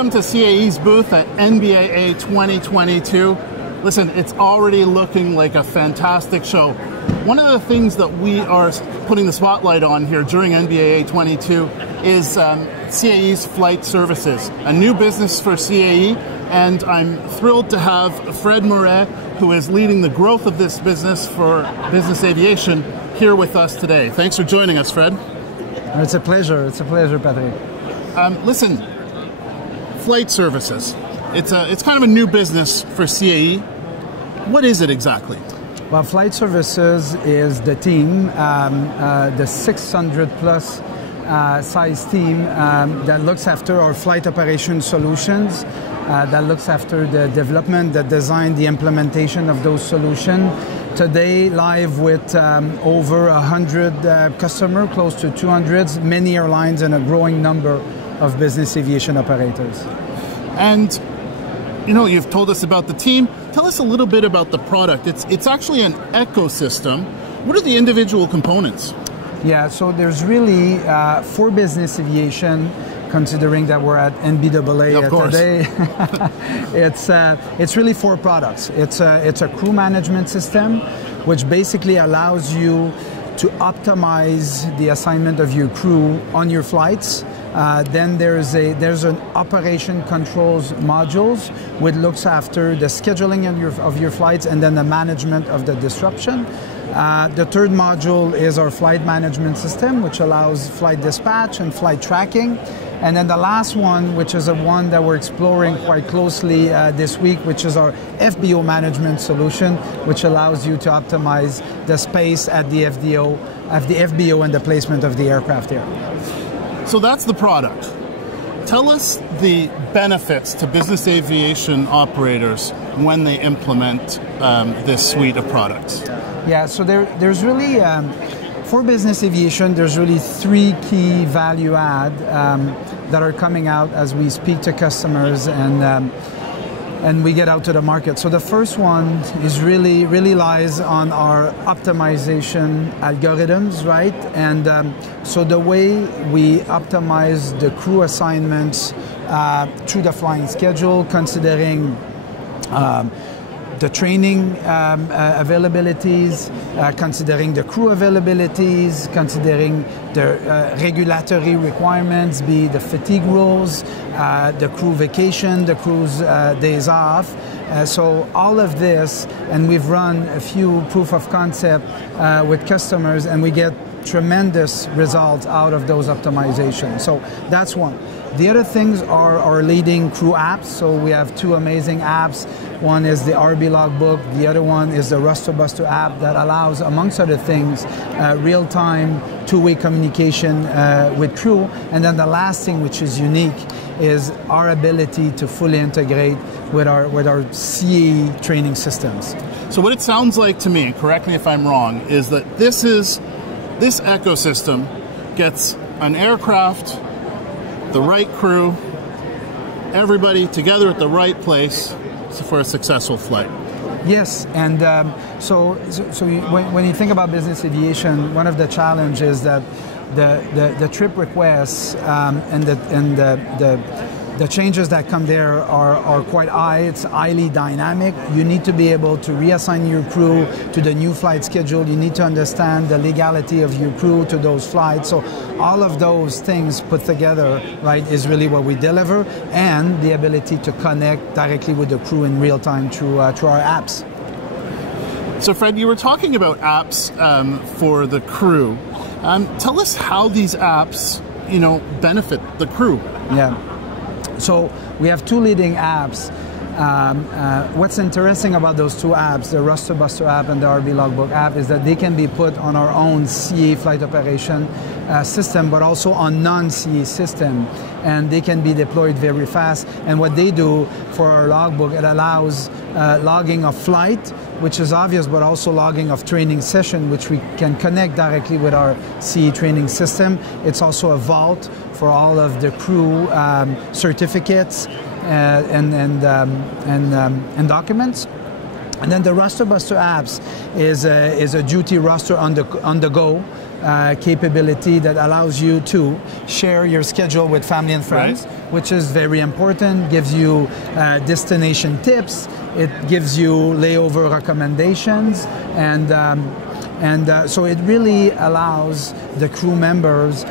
welcome to CAE's booth at NBAA 2022. Listen, it's already looking like a fantastic show. One of the things that we are putting the spotlight on here during NBAA 22 is CAE's Flight Services, a new business for CAE, and I'm thrilled to have Fred Morais, who is leading the growth of this business for business aviation, here with us today. Thanks for joining us, Fred. It's a pleasure. It's a pleasure, Patrick. Listen, Flight Services. It's kind of a new business for CAE. What is it exactly? Well, Flight Services is the team, the 600 plus size team that looks after our Flight Operations Solutions, that looks after the development, the design, the implementation of those solutions. Today, live with over 100 customers, close to 200, many airlines and a growing number of business aviation operators. And you know, you've told us about the team. Tell us a little bit about the product. It's actually an ecosystem. What are the individual components? Yeah, so there's really for business aviation, considering that we're at NBAA today, it's really 4 products. It's a crew management system, which basically allows you to optimize the assignment of your crew on your flights. Then there's an operation controls modules, which looks after the scheduling of your flights and then the management of the disruption. The third module is our flight management system, which allows flight dispatch and flight tracking. And then the last one, which is a one that we're exploring quite closely this week, which is our FBO management solution, which allows you to optimize the space at the FBO and the placement of the aircraft here. So that's the product. Tell us the benefits to business aviation operators when they implement this suite of products. Yeah, so there's really, for business aviation, there's really 3 key value add that are coming out as we speak to customers and we get out to the market. So the first one is really lies on our optimization algorithms, right? And so the way we optimize the crew assignments through the flying schedule, considering the training availabilities, considering the crew availabilities, considering the regulatory requirements, be the fatigue rules, the crew vacation, the crew's days off. So all of this, and we've run a few proof of concept with customers, and we get tremendous results out of those optimizations. So that's one. The other things are our leading crew apps. So we have 2 amazing apps. One is the RB Logbook. The other one is the Roster Buster app that allows, amongst other things, real-time, 2-way communication with crew. And then the last thing, which is unique, is our ability to fully integrate with our CAE training systems. So what it sounds like to me, correct me if I'm wrong, is that this ecosystem gets an aircraft, the right crew, everybody together at the right place for a successful flight. Yes, and so when you think about business aviation, one of the challenges is that the trip requests and the changes that come there are quite high. It's highly dynamic. You need to be able to reassign your crew to the new flight schedule. You need to understand the legality of your crew to those flights. So all of those things put together, right, is really what we deliver, and the ability to connect directly with the crew in real time through our apps. So Fred, you were talking about apps for the crew. Tell us how these apps, benefit the crew. Yeah. So we have 2 leading apps. What's interesting about those 2 apps, the Roster Buster app and the RB Logbook app, is that they can be put on our own CAE Flight Operation system, but also on non-CAE system, and they can be deployed very fast. And what they do for our logbook, it allows logging of flight, which is obvious, but also logging of training session, which we can connect directly with our CAE training system. It's also a vault for all of the crew certificates and documents. And then the Roster Buster apps is a duty roster on the go capability that allows you to share your schedule with family and friends, right, which is very important, gives you destination tips, it gives you layover recommendations, and so it really allows the crew members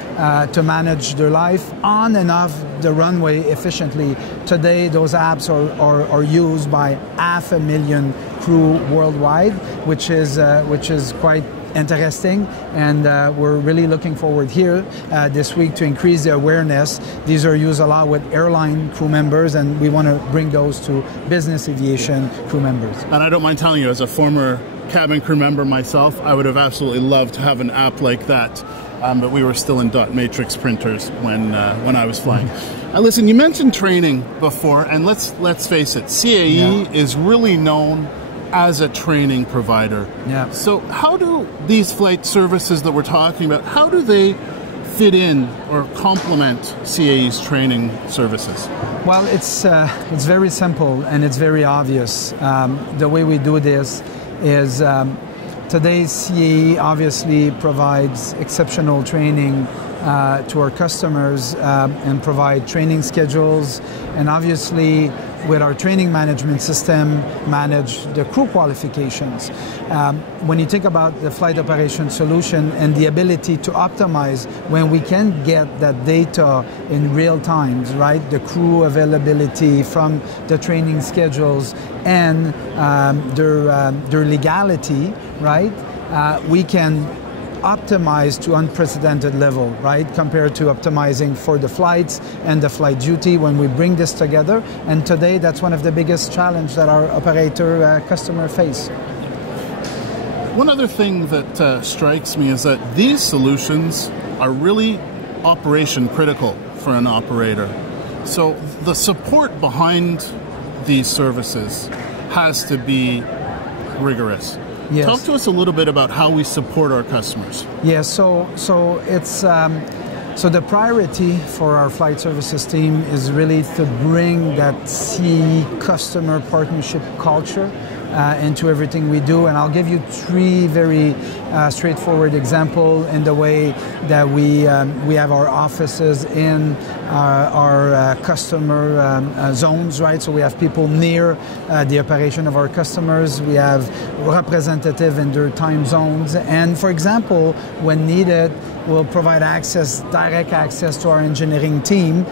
to manage their life on and off the runway efficiently. Today, those apps are used by 500,000 crew worldwide, which is quite interesting, and we're really looking forward here this week to increase the awareness. These are used a lot with airline crew members, and we want to bring those to business aviation crew members. And I don't mind telling you, as a former cabin crew member myself, I would have absolutely loved to have an app like that, but we were still in dot matrix printers when I was flying. Listen, you mentioned training before, and let's face it, CAE is really known as a training provider. Yeah. So how do these flight services that we're talking about, how do they fit in or complement CAE's training services? Well, it's very simple and it's very obvious. The way we do this is today CAE obviously provides exceptional training to our customers and provide training schedules, and obviously with our training management system manage the crew qualifications. When you think about the flight operation solution and the ability to optimize when we can get that data in real time, right? The crew availability from the training schedules and their legality, right? We can optimize to unprecedented level, right? Compared to optimizing for the flights and the flight duty when we bring this together. And today, that's one of the biggest challenges that our operator customer face. One other thing that strikes me is that these solutions are really operation critical for an operator. So the support behind these services has to be rigorous. Yes. Talk to us a little bit about how we support our customers. Yeah, so it's so the priority for our flight services team is really to bring that CAE customer partnership culture into everything we do, and I'll give you three very straightforward examples in the way that we have our offices in our customer zones, right? So we have people near the operation of our customers. We have representative in their time zones, and for example, when needed, we'll provide direct access to our engineering team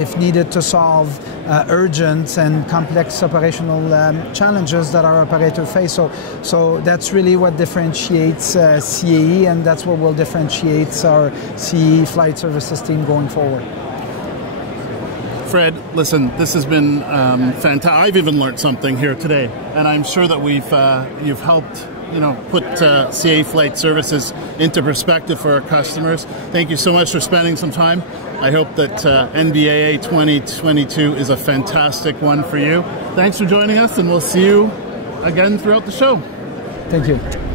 if needed to solve urgent and complex operational challenges that our operator face. So that's really what differentiates CAE, and that's what will differentiate our CAE Flight Services team going forward. Fred, listen, this has been fantastic. I've even learned something here today, and I'm sure that you've helped put CAE Flight Services into perspective for our customers. Thank you so much for spending some time. I hope that NBAA 2022 is a fantastic one for you. Thanks for joining us, and we'll see you again throughout the show. Thank you.